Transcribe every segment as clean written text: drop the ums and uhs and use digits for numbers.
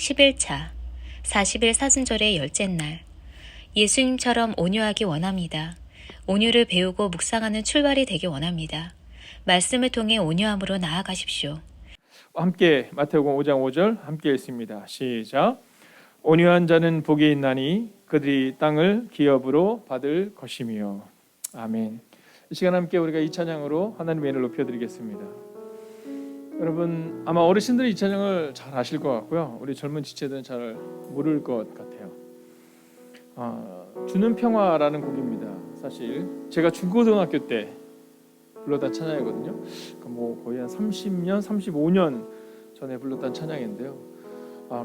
11차 40일 사순절의 열째 날. 예수님처럼 온유하기 원합니다. 온유를 배우고 묵상하는 출발이 되기 원합니다. 말씀을 통해 온유함으로 나아가십시오. 함께 마태복음 5장 5절 함께 읽습니다. 시작. 온유한 자는 복이 있나니 그들이 땅을 기업으로 받을 것이며. 아멘. 이 시간 함께 우리가 이 찬양으로 하나님의 이름을 높여드리겠습니다. 여러분 아마 어르신들이 이 찬양을 잘 아실 것 같고요, 우리 젊은 지체들은 잘 모를 것 같아요. 주는 평화라는 곡입니다. 사실 제가 중고등학교 때 불렀던 찬양이거든요. 거의 한 30년, 35년 전에 불렀던 찬양인데요.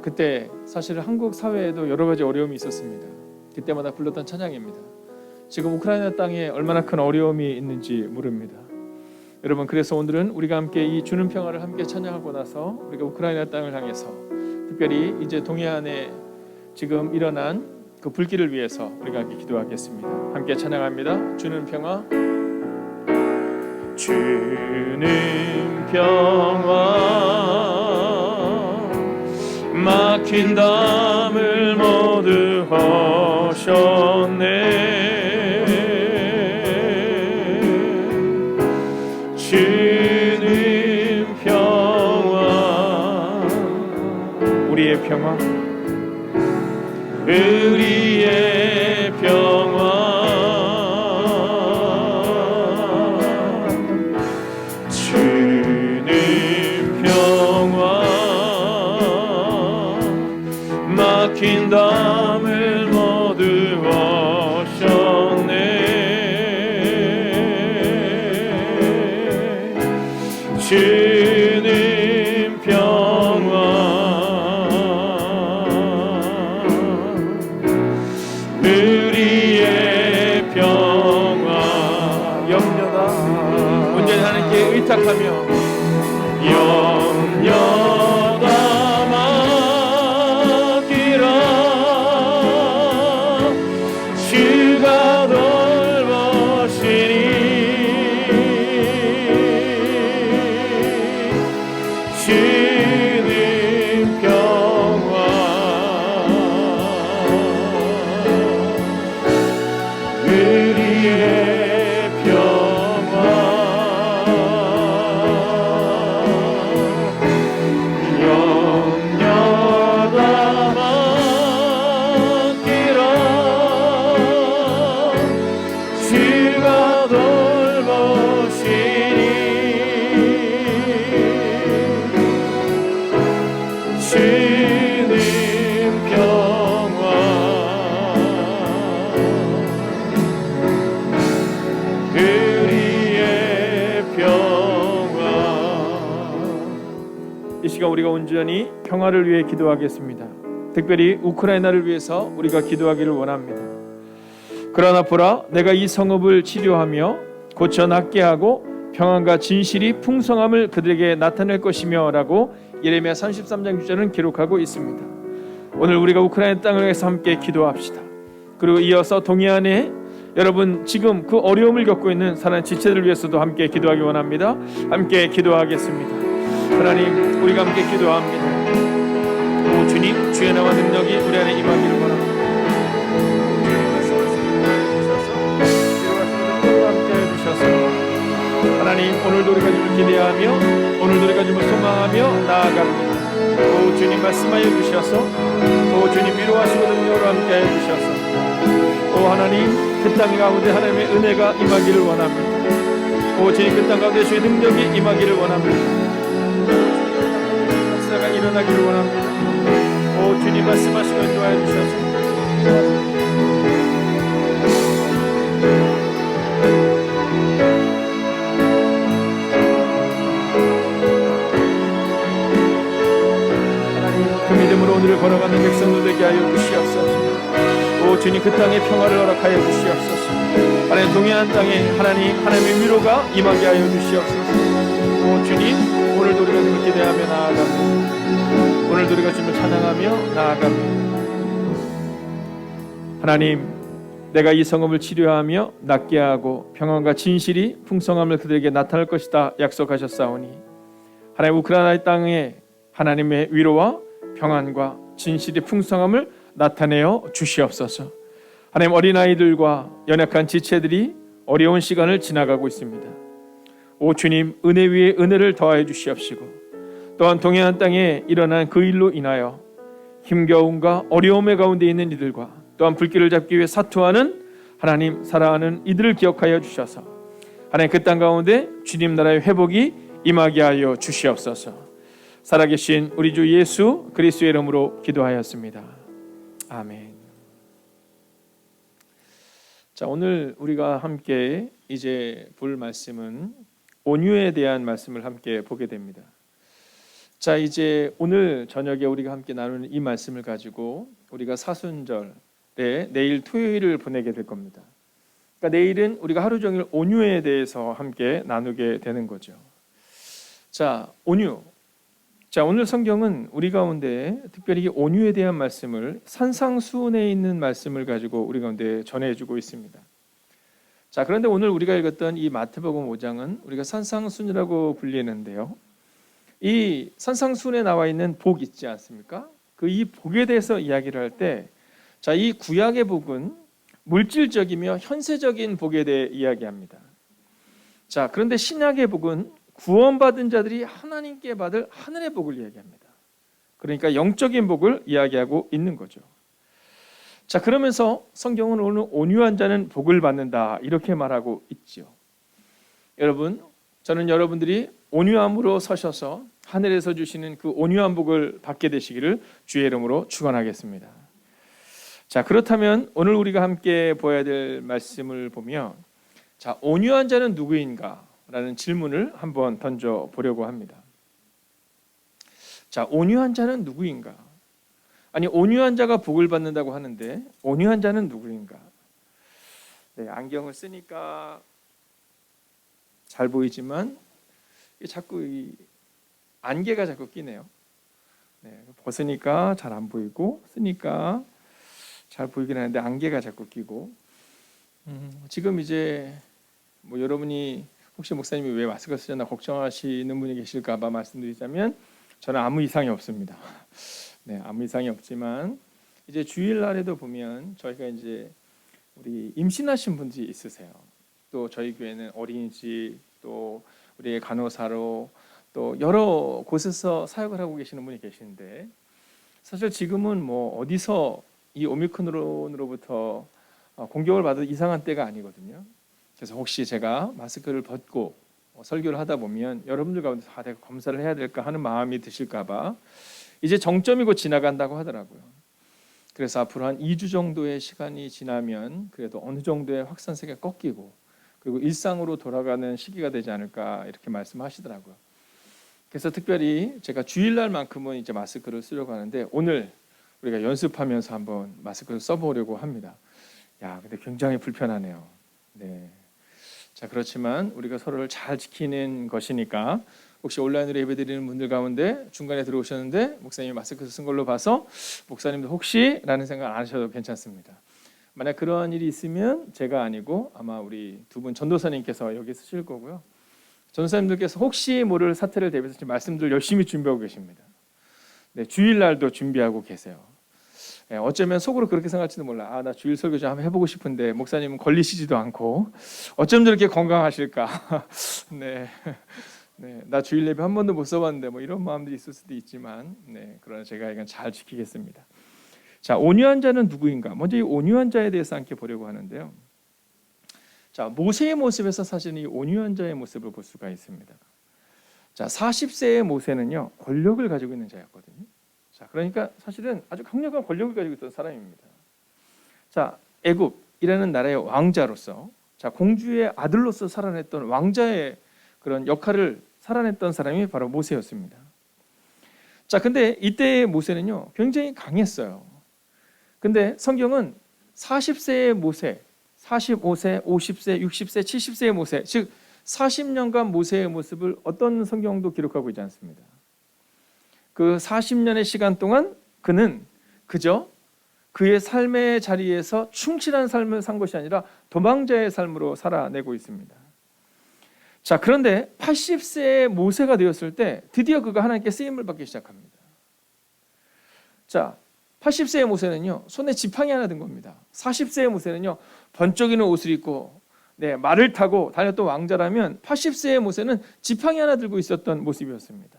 그때 사실 한국 사회에도 여러 가지 어려움이 있었습니다. 그때마다 불렀던 찬양입니다. 지금 우크라이나 땅에 얼마나 큰 어려움이 있는지 모릅니다. 여러분, 그래서 오늘은 우리가 함께 이 주는 평화를 함께 찬양하고 나서 우리가 우크라이나 땅을 향해서 특별히 이제 동해안에 지금 일어난 그 불길을 위해서 우리가 함께 기도하겠습니다. 함께 찬양합니다. 주는 평화. 주는 평화 막힌 담을 모두 허셨네. 주는 평화 우리의 평화 우리의 평화 주는 평화 막힌 담을 모두 허셨네. 주는 평화 우리의 평화 염려다 온전히 하나님께 의탁하며 염려다 맡기라. 주가 돌보시니 주는 평화 우리의 평화 염려다 맡기라. 주가 돌보시니 주는 평화 우리의 평화. 이 시간 우리가 온전히 평화를 위해 기도하겠습니다. 특별히 우크라이나를 위해서 우리가 기도하기를 원합니다. 그러나 보라, 내가 이 성읍을 치료하며 고쳐 낫게 하고 평안과 진실이 풍성함을 그들에게 나타낼 것이며 라고 예레미야 33장 6절은 기록하고 있습니다. 오늘 우리가 우크라이나 땅을 위해서 함께 기도합시다. 그리고 이어서 동해안에 여러분 지금 그 어려움을 겪고 있는 사랑하는 지체들을 위해서도 함께 기도하기 원합니다. 함께 기도하겠습니다. 하나님, 우리가 함께 기도합니다. 오 주님, 주의 나와 능력이 우리 안에 임하기를 원합니다. 하나님, 오늘도 우리가 주를 기대하며 오늘도 우리가 주를 소망하며 나아갑니다. 오 주님, 말씀하여 주셔서 오 주님, 위로하시고 능력으로 함께하여 주셔서 오 하나님, 그 땅 가운데 하나님의 은혜가 임하기를 원합니다. 오 주님, 그 땅 가운데 주의 능력이 임하기를 원합니다. 역사가 일어나기를 원합니다. 오 주님, 말씀하시고 인도하여 주셔서 그 믿음으로 오늘을 걸어가는 백성들 되게 하여 주시옵소서. 오 주님, 그 땅에 평화를 허락하여 주시옵소서. 하나님, 동해안 땅에 하나님의 위로가 임하게 하여 주시옵소서. 오 주님, 오늘도 우리가 주님을 기대하며 나아갑니다. 오늘도 우리가 주님을 찬양하며 나아갑니다. 하나님, 내가 이 성읍을 치료하며 낫게 하고 평안과 진실이 풍성함을 그들에게 나타낼 것이다 약속하셨사오니 하나님, 우크라이나 땅에 하나님의 위로와 평안과 진실의 풍성함을 나타내어 주시옵소서. 하나님, 어린아이들과 연약한 지체들이 어려운 시간을 지나가고 있습니다. 오 주님, 은혜 위에 은혜를 더하여 주시옵시고, 또한 동해안 땅에 일어난 그 일로 인하여 힘겨움과 어려움의 가운데 있는 이들과 또한 불길을 잡기 위해 사투하는 하나님, 사랑하는 이들을 기억하여 주셔서 하나님, 그 땅 가운데 주님 나라의 회복이 임하게 하여 주시옵소서. 살아계신 우리 주 예수 그리스도의 이름으로 기도하였습니다. 아멘. 자, 오늘 우리가 함께 이제 볼 말씀은 온유에 대한 말씀을 함께 보게 됩니다. 자, 이제 오늘 저녁에 우리가 함께 나누는 이 말씀을 가지고 우리가 사순절에 내일 토요일을 보내게 될 겁니다. 그러니까 내일은 우리가 하루 종일 온유에 대해서 함께 나누게 되는 거죠. 자, 온유. 자, 오늘 성경은 우리 가운데 특별히 온유에 대한 말씀을 산상수훈에 있는 말씀을 가지고 우리 가운데 전해주고 있습니다. 자, 그런데 오늘 우리가 읽었던 이 마태복음 5장은 우리가 산상수훈이라고 불리는데요. 이 산상수훈에 나와 있는 복 있지 않습니까? 그 이 복에 대해서 이야기를 할 때, 자, 이 구약의 복은 물질적이며 현세적인 복에 대해 이야기합니다. 자, 그런데 신약의 복은 구원받은 자들이 하나님께 받을 하늘의 복을 이야기합니다. 그러니까 영적인 복을 이야기하고 있는 거죠. 자, 그러면서 성경은 오늘 온유한 자는 복을 받는다 이렇게 말하고 있죠. 여러분, 저는 여러분들이 온유함으로 서셔서 하늘에서 주시는 그 온유한 복을 받게 되시기를 주의 이름으로 축원하겠습니다. 자, 그렇다면 오늘 우리가 함께 보아야 될 말씀을 보면, 자, 온유한 자는 누구인가? 라는 질문을 한번 던져 보려고 합니다. 자, 온유한 자는 누구인가? 아니, 온유한 자가 복을 받는다고 하는데 온유한 자는 누구인가? 네, 안경을 쓰니까 잘 보이지만 자꾸 이 안개가 자꾸 끼네요. 네, 벗으니까 잘 안 보이고 쓰니까 잘 보이긴 하는데 안개가 자꾸 끼고, 지금 이제 뭐 여러분이 혹시 목사님이 왜 마스크를 쓰셨나 걱정하시는 분이 계실까 봐 말씀드리자면, 저는 아무 이상이 없습니다. 네, 아무 이상이 없지만 이제 주일날에도 보면 저희가 이제 우리 임신하신 분들이 있으세요. 또 저희 교회는 어린이집, 또 우리의 간호사로 또 여러 곳에서 사역을 하고 계시는 분이 계신데, 사실 지금은 뭐 어디서 이 오미크론으로부터 공격을 받을 이상한 때가 아니거든요. 그래서 혹시 제가 마스크를 벗고 설교를 하다 보면 여러분들 가운데 다 내가 검사를 해야 될까 하는 마음이 드실까 봐 이제 정점이고 지나간다고 하더라고요. 그래서 앞으로 한 2주 정도의 시간이 지나면 그래도 어느 정도의 확산세가 꺾이고 그리고 일상으로 돌아가는 시기가 되지 않을까 이렇게 말씀하시더라고요. 그래서 특별히 제가 주일날만큼은 이제 마스크를 쓰려고 하는데 오늘 우리가 연습하면서 한번 마스크를 써보려고 합니다. 야, 근데 굉장히 불편하네요. 네. 자, 그렇지만 우리가 서로를 잘 지키는 것이니까 혹시 온라인으로 예배드리는 분들 가운데 중간에 들어오셨는데 목사님이 마스크 쓴 걸로 봐서 목사님도 혹시 라는 생각 안 하셔도 괜찮습니다. 만약 그러한 일이 있으면 제가 아니고 아마 우리 두 분 전도사님께서 여기 쓰실 거고요. 전도사님들께서 혹시 모를 사태를 대비해서 지금 말씀들 열심히 준비하고 계십니다. 네, 주일날도 준비하고 계세요. 네, 어쩌면 속으로 그렇게 생각할지도 몰라. 나 주일 설교 좀 한번 해보고 싶은데 목사님은 걸리시지도 않고 어쩜 저렇게 건강하실까. 네, 네, 나 주일 예배 한 번도 못 써봤는데 뭐 이런 마음들이 있을 수도 있지만, 네, 그러나 제가 이건 잘 지키겠습니다. 자, 온유한 자는 누구인가? 먼저 이 온유한 자에 대해서 함께 보려고 하는데요. 자, 모세의 모습에서 사실은 이 온유한 자의 모습을 볼 수가 있습니다. 자, 40세의 모세는요 권력을 가지고 있는 자였거든요. 자, 그러니까 사실은 아주 강력한 권력을 가지고 있던 사람입니다. 자, 애굽이라는 나라의 왕자로서, 자, 공주의 아들로서 살아냈던 왕자의 그런 역할을 살아냈던 사람이 바로 모세였습니다. 자, 근데 이때의 모세는요 굉장히 강했어요. 근데 성경은 40세의 모세, 45세, 50세, 60세, 70세의 모세, 즉 40년간 모세의 모습을 어떤 성경도 기록하고 있지 않습니다. 그 40년의 시간 동안 그는 그저 그의 삶의 자리에서 충실한 삶을 산 것이 아니라 도망자의 삶으로 살아내고 있습니다. 자, 그런데 80세의 모세가 되었을 때 드디어 그가 하나님께 쓰임을 받기 시작합니다. 자, 80세의 모세는요, 손에 지팡이 하나 든 겁니다. 40세의 모세는요, 번쩍이는 옷을 입고 말을 타고 다녔던 왕자라면 80세의 모세는 지팡이 하나 들고 있었던 모습이었습니다.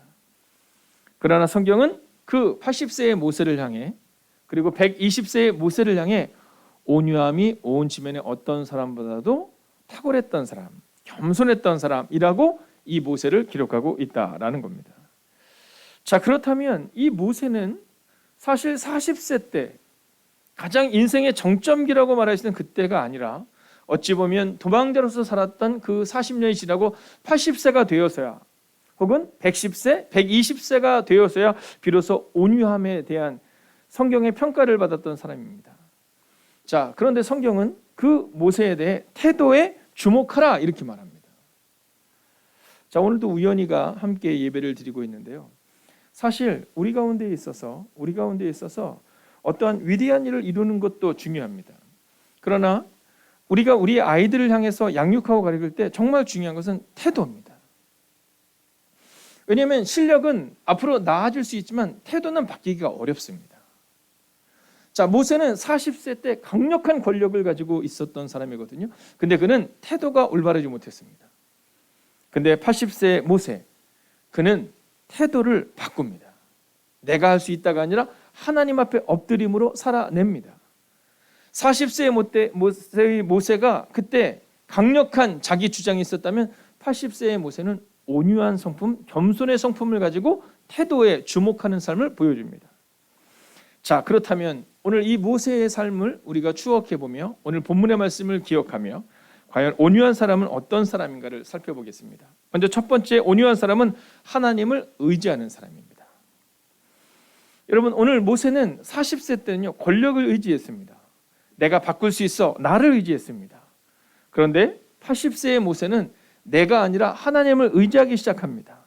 그러나 성경은 그 80세의 모세를 향해, 그리고 120세의 모세를 향해 온유함이 온 지면의 어떤 사람보다도 탁월했던 사람, 겸손했던 사람이라고 이 모세를 기록하고 있다라는 겁니다. 자, 그렇다면 이 모세는 사실 40세 때 가장 인생의 정점기라고 말할 수 있는 그때가 아니라 어찌 보면 도망자로서 살았던 그 40년이 지나고 80세가 되어서야, 혹은 110세, 120세가 되어서야 비로소 온유함에 대한 성경의 평가를 받았던 사람입니다. 자, 그런데 성경은 그 모세에 대해 태도에 주목하라 이렇게 말합니다. 자, 오늘도 우연히가 함께 예배를 드리고 있는데요. 사실 우리 가운데 있어서 어떠한 위대한 일을 이루는 것도 중요합니다. 그러나 우리가 우리 아이들을 향해서 양육하고 가르칠 때 정말 중요한 것은 태도입니다. 왜냐하면 실력은 앞으로 나아질 수 있지만 태도는 바뀌기가 어렵습니다. 자, 모세는 40세 때 강력한 권력을 가지고 있었던 사람이거든요. 근데 그는 태도가 올바르지 못했습니다. 근데 80세 모세, 그는 태도를 바꿉니다. 내가 할 수 있다가 아니라 하나님 앞에 엎드림으로 살아냅니다. 40세의 모세가 그때 강력한 자기 주장이 있었다면 80세의 모세는 온유한 성품, 겸손의 성품을 가지고 태도에 주목하는 삶을 보여줍니다. 자, 그렇다면 오늘 이 모세의 삶을 우리가 추억해보며 오늘 본문의 말씀을 기억하며 과연 온유한 사람은 어떤 사람인가를 살펴보겠습니다. 먼저 첫 번째, 온유한 사람은 하나님을 의지하는 사람입니다. 여러분, 오늘 모세는 40세 때는요, 권력을 의지했습니다. 내가 바꿀 수 있어, 나를 의지했습니다. 그런데 80세의 모세는 내가 아니라 하나님을 의지하기 시작합니다.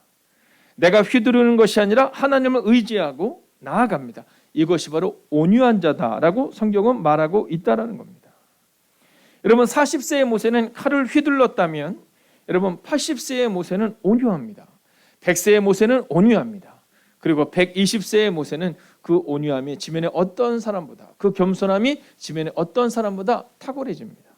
내가 휘두르는 것이 아니라 하나님을 의지하고 나아갑니다. 이것이 바로 온유한 자다라고 성경은 말하고 있다라는 겁니다. 여러분, 40세의 모세는 칼을 휘둘렀다면 여러분 80세의 모세는 온유합니다. 100세의 모세는 온유합니다. 그리고 120세의 모세는 그 온유함이 지면의 어떤 사람보다, 그 겸손함이 지면의 어떤 사람보다 탁월해집니다.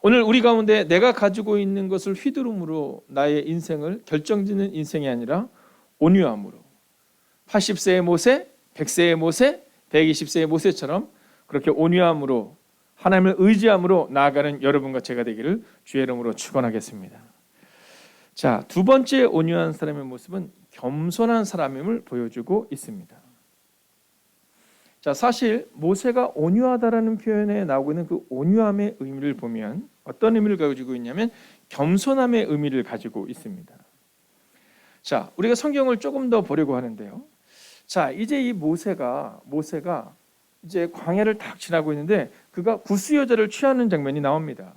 오늘 우리 가운데 내가 가지고 있는 것을 휘두름으로 나의 인생을 결정짓는 인생이 아니라 온유함으로 80세의 모세, 100세의 모세, 120세의 모세처럼 그렇게 온유함으로 하나님을 의지함으로 나아가는 여러분과 제가 되기를 주의 이름으로 축원하겠습니다. 자, 두 번째 온유한 사람의 모습은 겸손한 사람임을 보여주고 있습니다. 자, 사실 모세가 온유하다라는 표현에 나오고 있는 그 온유함의 의미를 보면 어떤 의미를 가지고 있냐면 겸손함의 의미를 가지고 있습니다. 자, 우리가 성경을 조금 더 보려고 하는데요. 자, 이제 이 모세가 이제 광야를 딱 지나고 있는데 그가 구스 여자를 취하는 장면이 나옵니다.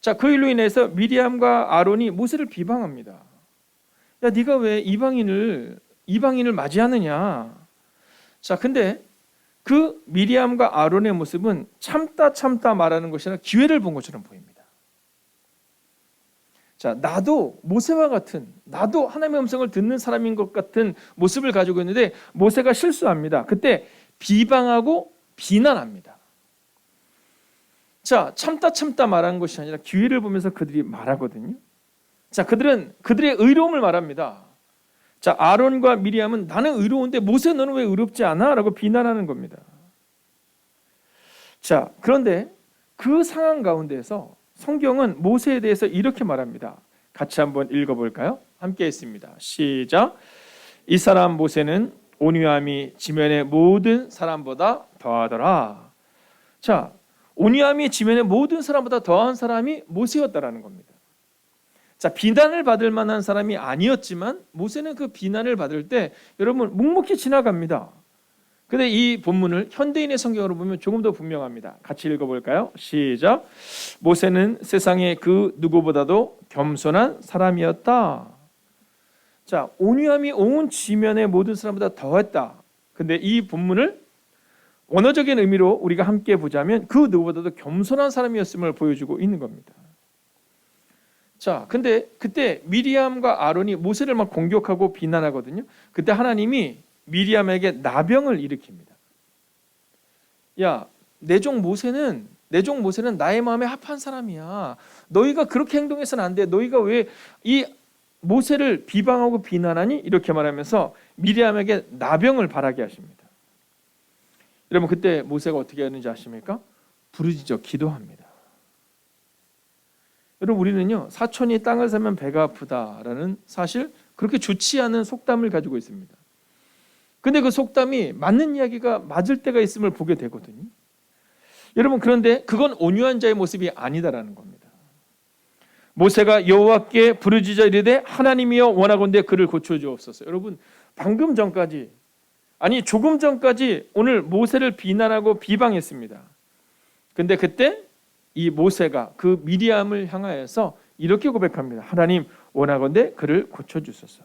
자, 그 일로 인해서 미리암과 아론이 모세를 비방합니다. 야, 네가 왜 이방인을 맞이하느냐? 자, 근데 그 미리암과 아론의 모습은 참다 말하는 것이 아니라 기회를 본 것처럼 보입니다. 자, 나도 모세와 같은, 나도 하나님의 음성을 듣는 사람인 것 같은 모습을 가지고 있는데 모세가 실수합니다. 그때 비방하고 비난합니다. 자, 참다 말하는 것이 아니라 기회를 보면서 그들이 말하거든요. 자, 그들은 그들의 의로움을 말합니다. 자, 아론과 미리암은 나는 의로운데 모세 너는 왜 의롭지 않아? 라고 비난하는 겁니다. 자, 그런데 그 상황 가운데에서 성경은 모세에 대해서 이렇게 말합니다. 같이 한번 읽어볼까요? 함께 했습니다. 시작. 이 사람 모세는 온유함이 지면의 모든 사람보다 더하더라. 자, 온유함이 지면의 모든 사람보다 더한 사람이 모세였다라는 겁니다. 자, 비난을 받을 만한 사람이 아니었지만 모세는 그 비난을 받을 때 여러분 묵묵히 지나갑니다. 근데 이 본문을 현대인의 성경으로 보면 조금 더 분명합니다. 같이 읽어볼까요? 시작. 모세는 세상에 그 누구보다도 겸손한 사람이었다. 자, 온유함이 온 지면의 모든 사람보다 더했다. 근데 이 본문을 원어적인 의미로 우리가 함께 보자면 그 누구보다도 겸손한 사람이었음을 보여주고 있는 겁니다. 자, 근데 그때 미리암과 아론이 모세를 막 공격하고 비난하거든요. 그때 하나님이 미리암에게 나병을 일으킵니다. 야, 내 종 모세는 나의 마음에 합한 사람이야. 너희가 그렇게 행동해서는 안 돼. 너희가 왜 이 모세를 비방하고 비난하니? 이렇게 말하면서 미리암에게 나병을 바라게 하십니다. 여러분, 그때 모세가 어떻게 하는지 아십니까? 부르짖어 기도합니다. 여러분, 우리는요, 사촌이 땅을 사면 배가 아프다라는 사실, 그렇게 좋지 않은 속담을 가지고 있습니다. 근데 그 속담이 맞는 이야기가 맞을 때가 있음을 보게 되거든요. 여러분, 그런데 그건 온유한 자의 모습이 아니다라는 겁니다. 모세가 여호와께 부르짖어 이르되 하나님이여 원하건대 그를 고쳐주옵소서. 여러분, 방금 전까지, 아니 조금 전까지 오늘 모세를 비난하고 비방했습니다. 근데 그때 이 모세가 그 미리암을 향하여서 이렇게 고백합니다. 하나님 원하건대 그를 고쳐주소서.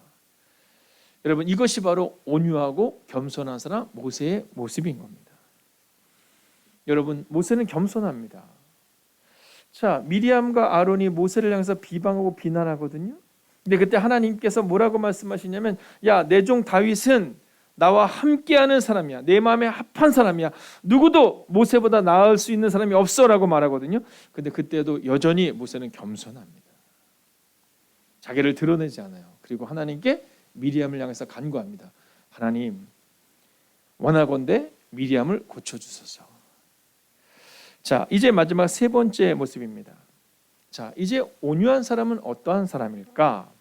여러분, 이것이 바로 온유하고 겸손한 사람 모세의 모습인 겁니다. 여러분, 모세는 겸손합니다. 자, 미리암과 아론이 모세를 향해서 비방하고 비난하거든요. 근데 그때 하나님께서 뭐라고 말씀하시냐면, 야, 내 종 다윗은 나와 함께하는 사람이야. 내 마음에 합한 사람이야. 누구도 모세보다 나을 수 있는 사람이 없어라고 말하거든요. 근데 그때도 여전히 모세는 겸손합니다. 자기를 드러내지 않아요. 그리고 하나님께 미리암을 향해서 간구합니다. 하나님, 원하건대 미리암을 고쳐주소서. 자, 이제 마지막 세 번째 모습입니다. 자, 이제 온유한 사람은 어떠한 사람일까?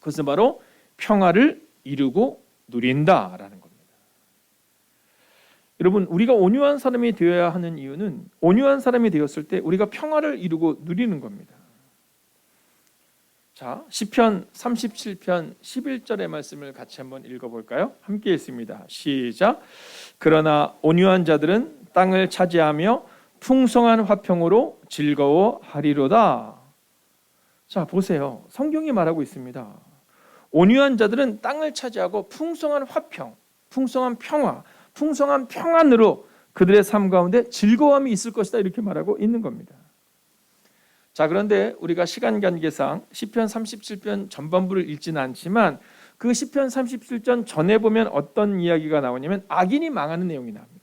그것은 바로 평화를 이루고 누린다라는 겁니다. 여러분, 우리가 온유한 사람이 되어야 하는 이유는 온유한 사람이 되었을 때 우리가 평화를 이루고 누리는 겁니다. 자, 시편 37편 11절의 말씀을 같이 한번 읽어볼까요? 함께 읽습니다. 시작. 그러나 온유한 자들은 땅을 차지하며 풍성한 화평으로 즐거워하리로다. 자, 보세요. 성경이 말하고 있습니다. 온유한 자들은 땅을 차지하고 풍성한 화평, 풍성한 평화, 풍성한 평안으로 그들의 삶 가운데 즐거움이 있을 것이다, 이렇게 말하고 있는 겁니다. 자, 그런데 우리가 시간 관계상 시편 37편 전반부를 읽지는 않지만 그 시편 37편 전에 보면 어떤 이야기가 나오냐면 악인이 망하는 내용이 나옵니다.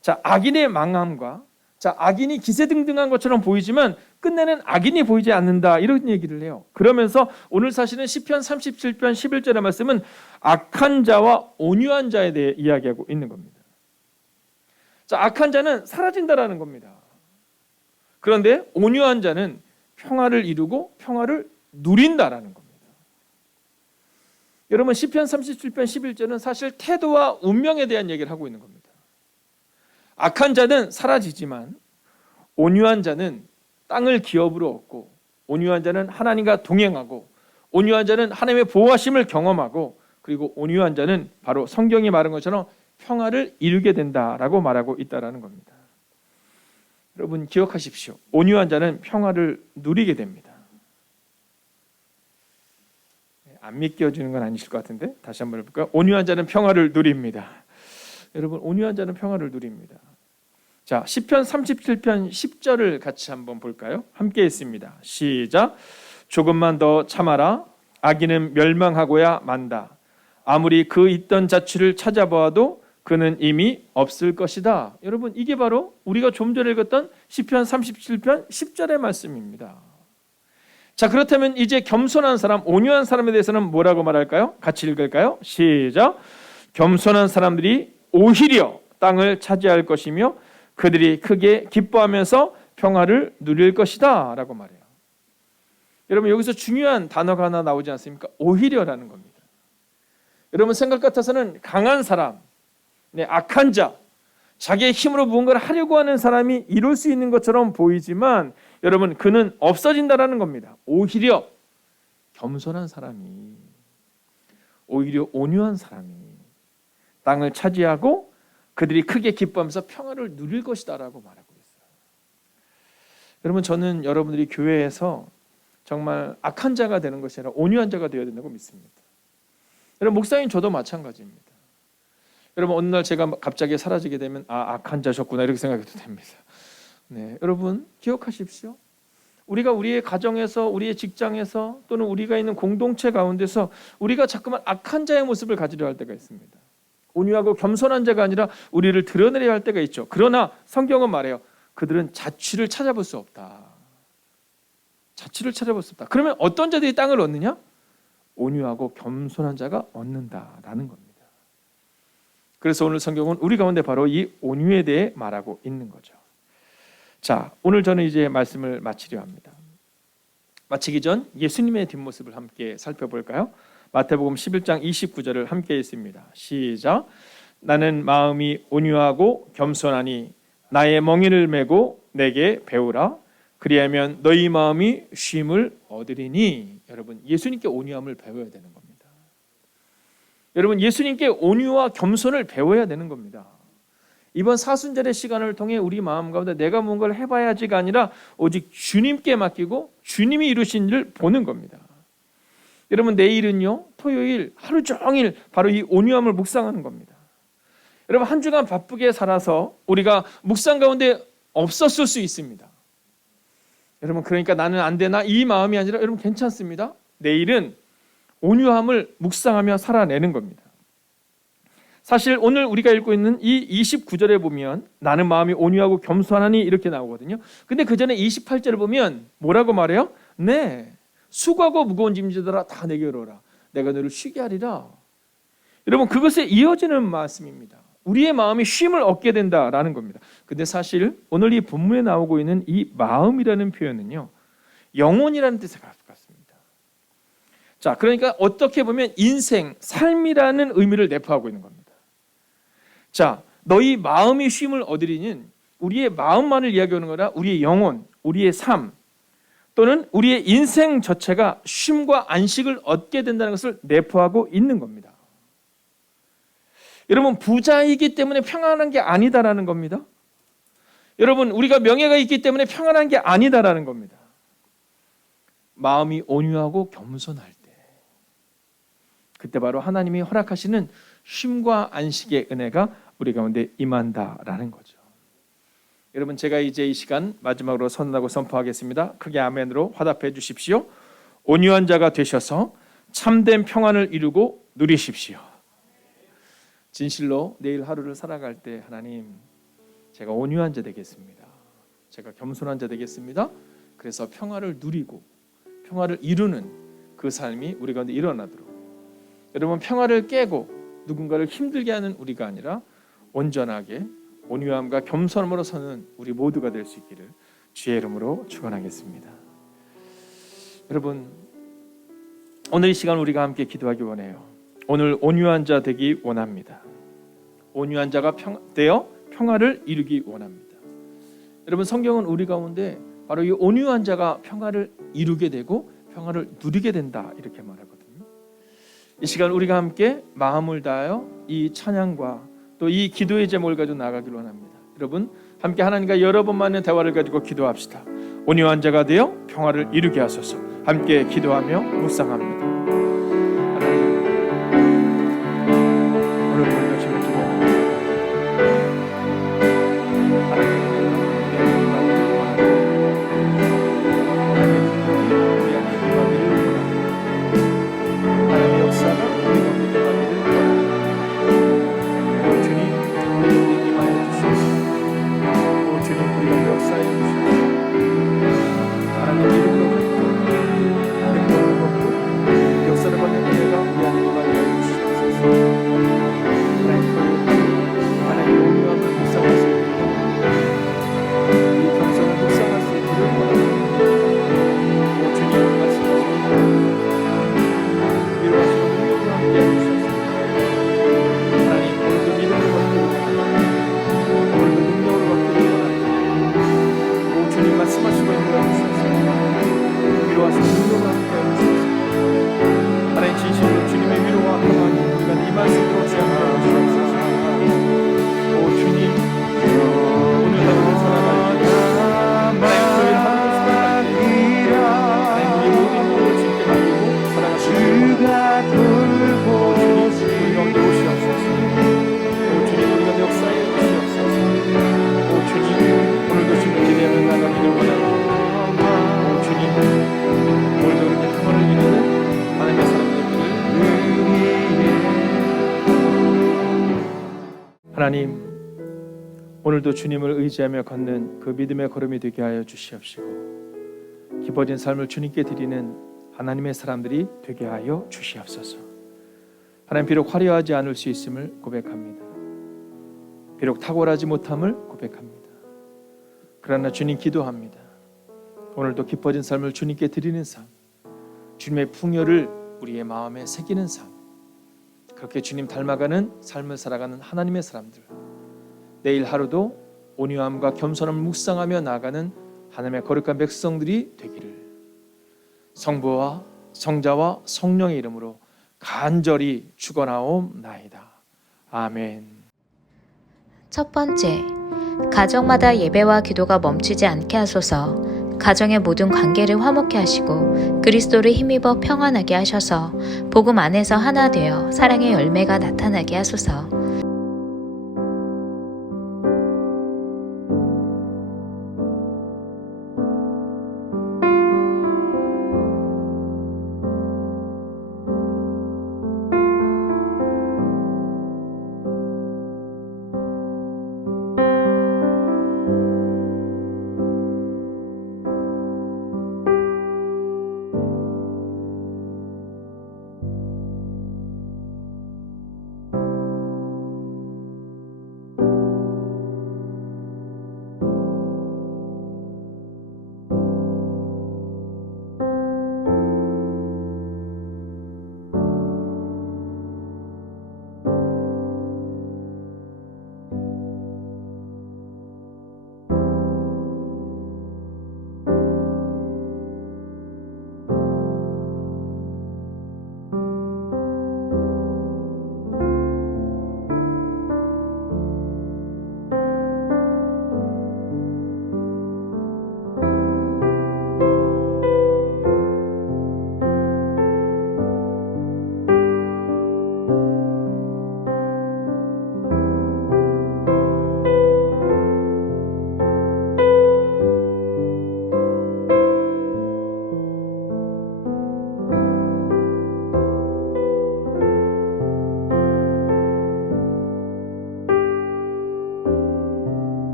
자, 악인의 망함과, 자, 악인이 기세등등한 것처럼 보이지만 끝내는 악인이 보이지 않는다, 이런 얘기를 해요. 그러면서 오늘 사실은 시편 37편 11절의 말씀은 악한 자와 온유한 자에 대해 이야기하고 있는 겁니다. 자, 악한 자는 사라진다라는 겁니다. 그런데 온유한 자는 평화를 이루고 평화를 누린다라는 겁니다. 여러분, 시편 37편 11절은 사실 태도와 운명에 대한 얘기를 하고 있는 겁니다. 악한 자는 사라지지만 온유한 자는 땅을 기업으로 얻고, 온유한 자는 하나님과 동행하고, 온유한 자는 하나님의 보호하심을 경험하고, 그리고 온유한 자는 바로 성경이 말한 것처럼 평화를 이루게 된다라고 말하고 있다라는 겁니다. 여러분, 기억하십시오. 온유한 자는 평화를 누리게 됩니다. 안 믿겨지는 건 아니실 것 같은데 다시 한번 해볼까요? 온유한 자는 평화를 누립니다. 여러분, 온유한 자는 평화를 누립니다. 자, 시편 37편 10절을 같이 한번 볼까요? 함께 읽습니다. 시작. 조금만 더 참아라. 악인은 멸망하고야 만다. 아무리 그 있던 자취를 찾아보아도 그는 이미 없을 것이다. 여러분, 이게 바로 우리가 좀 전에 읽었던 시편 37편 10절의 말씀입니다. 자, 그렇다면 이제 겸손한 사람, 온유한 사람에 대해서는 뭐라고 말할까요? 같이 읽을까요? 시작. 겸손한 사람들이 오히려 땅을 차지할 것이며 그들이 크게 기뻐하면서 평화를 누릴 것이다 라고 말해요. 여러분, 여기서 중요한 단어가 하나 나오지 않습니까? 오히려라는 겁니다. 여러분, 생각 같아서는 강한 사람, 악한 자, 자기의 힘으로 무언가를 하려고 하는 사람이 이룰 수 있는 것처럼 보이지만 여러분, 그는 없어진다라는 겁니다. 오히려 겸손한 사람이, 오히려 온유한 사람이 땅을 차지하고 그들이 크게 기뻐하면서 평화를 누릴 것이다라고 말하고 있어요. 여러분, 저는 여러분들이 교회에서 정말 악한 자가 되는 것이 아니라 온유한 자가 되어야 된다고 믿습니다. 여러분, 목사님 저도 마찬가지입니다. 여러분, 어느 날 제가 갑자기 사라지게 되면 악한 자셨구나 이렇게 생각해도 됩니다. 네, 여러분 기억하십시오. 우리가 우리의 가정에서, 우리의 직장에서, 또는 우리가 있는 공동체 가운데서 우리가 자꾸만 악한 자의 모습을 가지려 할 때가 있습니다. 온유하고 겸손한 자가 아니라 우리를 드러내려 할 때가 있죠. 그러나 성경은 말해요. 그들은 자취를 찾아볼 수 없다. 자취를 찾아볼 수 없다. 그러면 어떤 자들이 땅을 얻느냐? 온유하고 겸손한 자가 얻는다라는 겁니다. 그래서 오늘 성경은 우리 가운데 바로 이 온유에 대해 말하고 있는 거죠. 자, 오늘 저는 이제 말씀을 마치려 합니다. 마치기 전 예수님의 뒷모습을 함께 살펴볼까요? 마태복음 11장 29절을 함께 읽습니다. 시작. 나는 마음이 온유하고 겸손하니 나의 멍에를 메고 내게 배우라. 그리하면 너희 마음이 쉼을 얻으리니. 여러분, 예수님께 온유함을 배워야 되는 겁니다. 여러분, 예수님께 온유와 겸손을 배워야 되는 겁니다. 이번 사순절의 시간을 통해 우리 마음 가운데 내가 뭔가를 해봐야지가 아니라 오직 주님께 맡기고 주님이 이루신 일을 보는 겁니다. 여러분, 내일은요, 토요일 하루 종일 바로 이 온유함을 묵상하는 겁니다. 여러분, 한 주간 바쁘게 살아서 우리가 묵상 가운데 없었을 수 있습니다. 여러분, 그러니까 나는 안 되나 이 마음이 아니라 여러분 괜찮습니다. 내일은 온유함을 묵상하며 살아내는 겁니다. 사실 오늘 우리가 읽고 있는 이 29절에 보면 나는 마음이 온유하고 겸손하니 이렇게 나오거든요. 근데 그 전에 28절을 보면 뭐라고 말해요? 네, 수고하고 무거운 짐지들아 다 내게로 오라. 내가 너를 쉬게 하리라. 여러분, 그것에 이어지는 말씀입니다. 우리의 마음이 쉼을 얻게 된다라는 겁니다. 근데 사실 오늘 이 본문에 나오고 있는 이 마음이라는 표현은요, 영혼이라는 뜻에 가깝습니다. 자, 그러니까 어떻게 보면 인생, 삶이라는 의미를 내포하고 있는 겁니다. 자, 너희 마음이 쉼을 얻으리는 우리의 마음만을 이야기하는 거라 우리의 영혼, 우리의 삶, 또는 우리의 인생 자체가 쉼과 안식을 얻게 된다는 것을 내포하고 있는 겁니다. 여러분, 부자이기 때문에 평안한 게 아니다라는 겁니다. 여러분, 우리가 명예가 있기 때문에 평안한 게 아니다라는 겁니다. 마음이 온유하고 겸손할 때, 그때 바로 하나님이 허락하시는 쉼과 안식의 은혜가 우리 가운데 임한다라는 거죠. 여러분, 제가 이제 이 시간 마지막으로 선언하고 선포하겠습니다. 크게 아멘으로 화답해 주십시오. 온유한 자가 되셔서 참된 평안을 이루고 누리십시오. 진실로 내일 하루를 살아갈 때 하나님, 제가 온유한 자 되겠습니다. 제가 겸손한 자 되겠습니다. 그래서 평화를 누리고 평화를 이루는 그 삶이 우리 가운데 일어나도록, 여러분, 평화를 깨고 누군가를 힘들게 하는 우리가 아니라 온전하게 온유함과 겸손함으로 서는 우리 모두가 될 수 있기를 주의 이름으로 축원하겠습니다. 여러분, 오늘 이 시간 우리가 함께 기도하기 원해요. 오늘 온유한 자 되기 원합니다. 온유한 자가 되어 평화를 이루기 원합니다. 여러분, 성경은 우리 가운데 바로 이 온유한 자가 평화를 이루게 되고 평화를 누리게 된다 이렇게 말하거든요. 이 시간 우리가 함께 마음을 다하여 이 찬양과 또 이 기도의 제목을 가지고 나아가길 원합니다. 여러분, 함께 하나님과 여러 번 만난 대화를 가지고 기도합시다. 온유한 자가 되어 평화를 이루게 하소서. 함께 기도하며 묵상합니다. 하나님, 오늘도 주님을 의지하며 걷는 그 믿음의 걸음이 되게 하여 주시옵시고 기뻐진 삶을 주님께 드리는 하나님의 사람들이 되게 하여 주시옵소서. 하나님, 비록 화려하지 않을 수 있음을 고백합니다. 비록 탁월하지 못함을 고백합니다. 그러나 주님 기도합니다. 오늘도 기뻐진 삶을 주님께 드리는 삶, 주님의 풍요를 우리의 마음에 새기는 삶, 그렇게 주님 닮아가는 삶을 살아가는 하나님의 사람들, 내일 하루도 온유함과 겸손함을 묵상하며 나아가는 하나님의 거룩한 백성들이 되기를 성부와 성자와 성령의 이름으로 간절히 축원하옵나이다. 아멘. 첫 번째, 가정마다 예배와 기도가 멈추지 않게 하소서. 가정의 모든 관계를 화목케 하시고 그리스도를 힘입어 평안하게 하셔서 복음 안에서 하나 되어 사랑의 열매가 나타나게 하소서.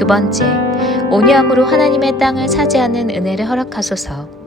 두 번째, 온유함으로 하나님의 땅을 차지하는 은혜를 허락하소서.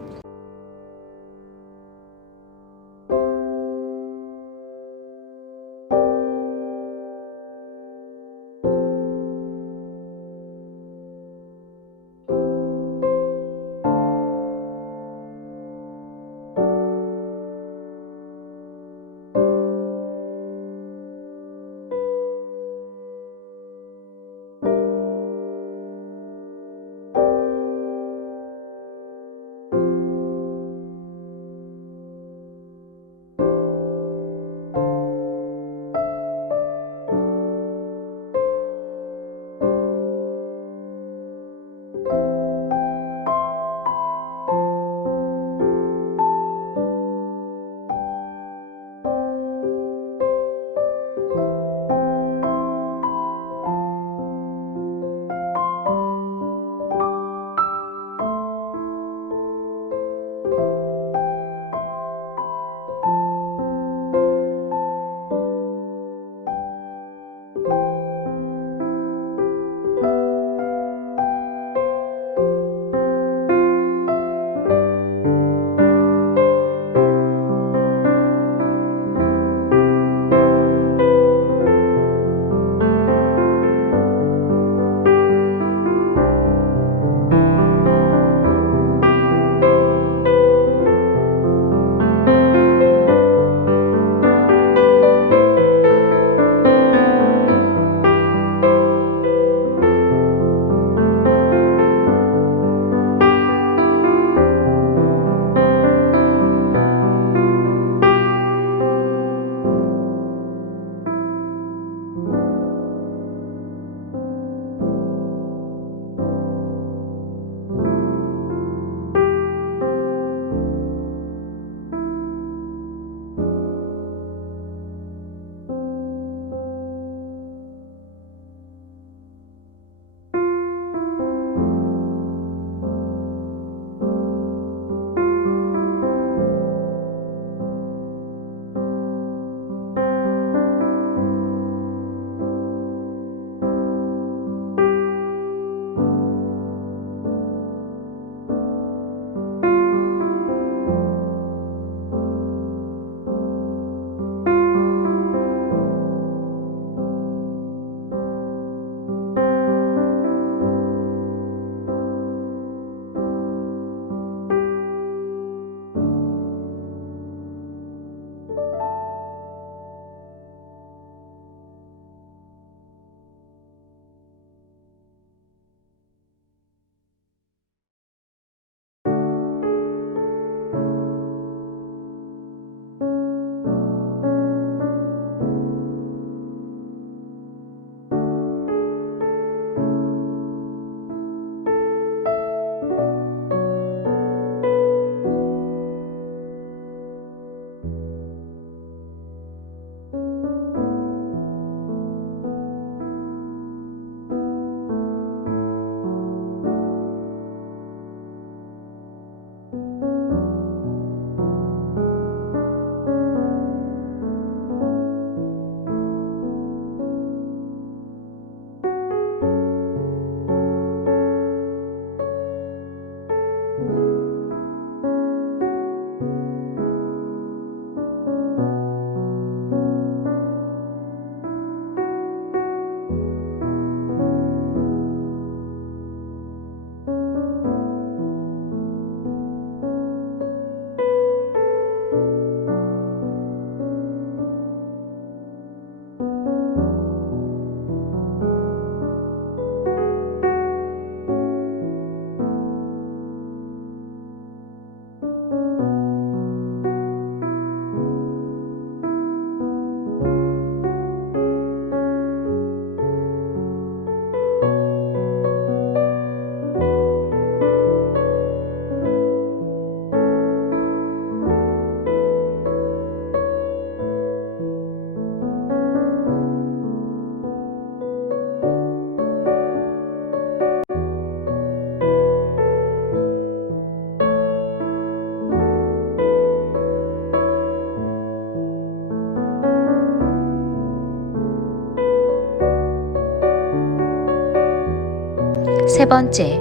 세 번째,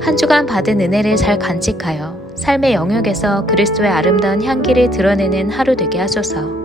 한 주간 받은 은혜를 잘 간직하여 삶의 영역에서 그리스도의 아름다운 향기를 드러내는 하루 되게 하소서.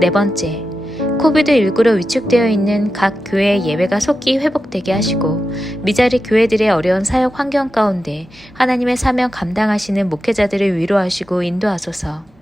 네 번째, 코비드19로 위축되어 있는 각 교회의 예배가 속히 회복되게 하시고 미자리 교회들의 어려운 사역 환경 가운데 하나님의 사명 감당하시는 목회자들을 위로하시고 인도하소서.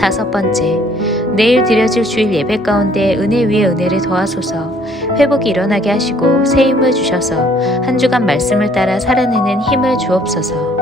5번째, 내일 드려질 주일 예배 가운데 은혜 위에 은혜를 더하소서. 회복이 일어나게 하시고 새 힘을 주셔서 한 주간 말씀을 따라 살아내는 힘을 주옵소서.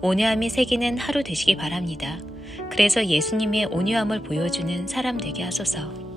온유함이 새기는 하루 되시기 바랍니다. 그래서 예수님의 온유함을 보여주는 사람 되게 하소서.